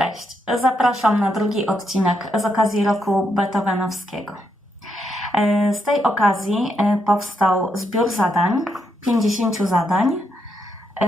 Cześć, zapraszam na drugi odcinek z okazji roku beethovenowskiego. E, Z tej okazji e, powstał zbiór zadań, 50 zadań, e,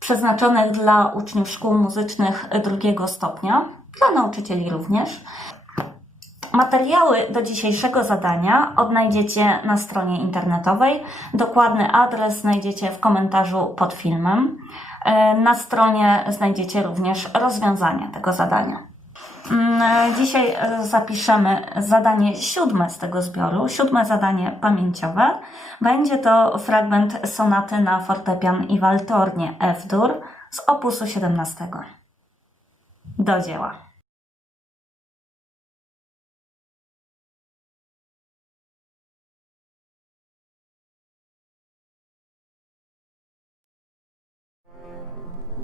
przeznaczonych dla uczniów szkół muzycznych drugiego stopnia, dla nauczycieli również. Materiały do dzisiejszego zadania odnajdziecie na stronie internetowej. Dokładny adres znajdziecie w komentarzu pod filmem. E, Na stronie znajdziecie również rozwiązania tego zadania. Mm, Dzisiaj e, zapiszemy zadanie siódme z tego zbioru, siódme zadanie pamięciowe. Będzie to fragment sonaty na fortepian i waltornie F-dur z opusu 17. Do dzieła.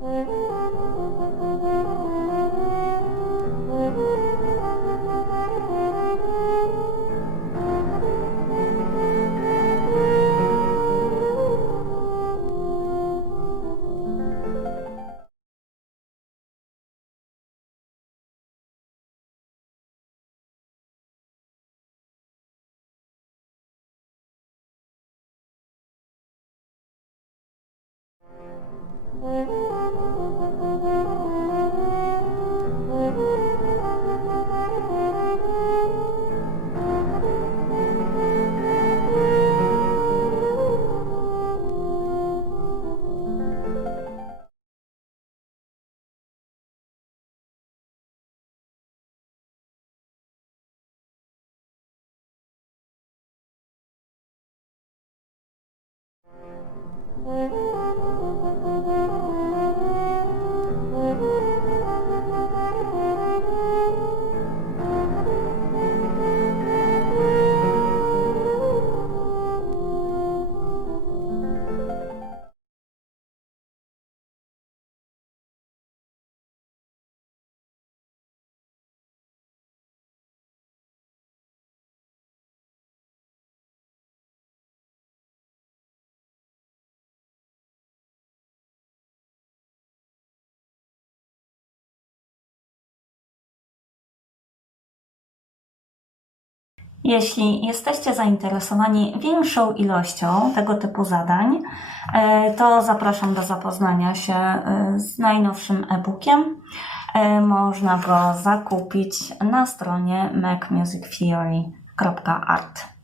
Música Mm-hmm. Jeśli jesteście zainteresowani większą ilością tego typu zadań, e, to zapraszam do zapoznania się e, z najnowszym e-bookiem. E, Można go zakupić na stronie macmusictheory.art.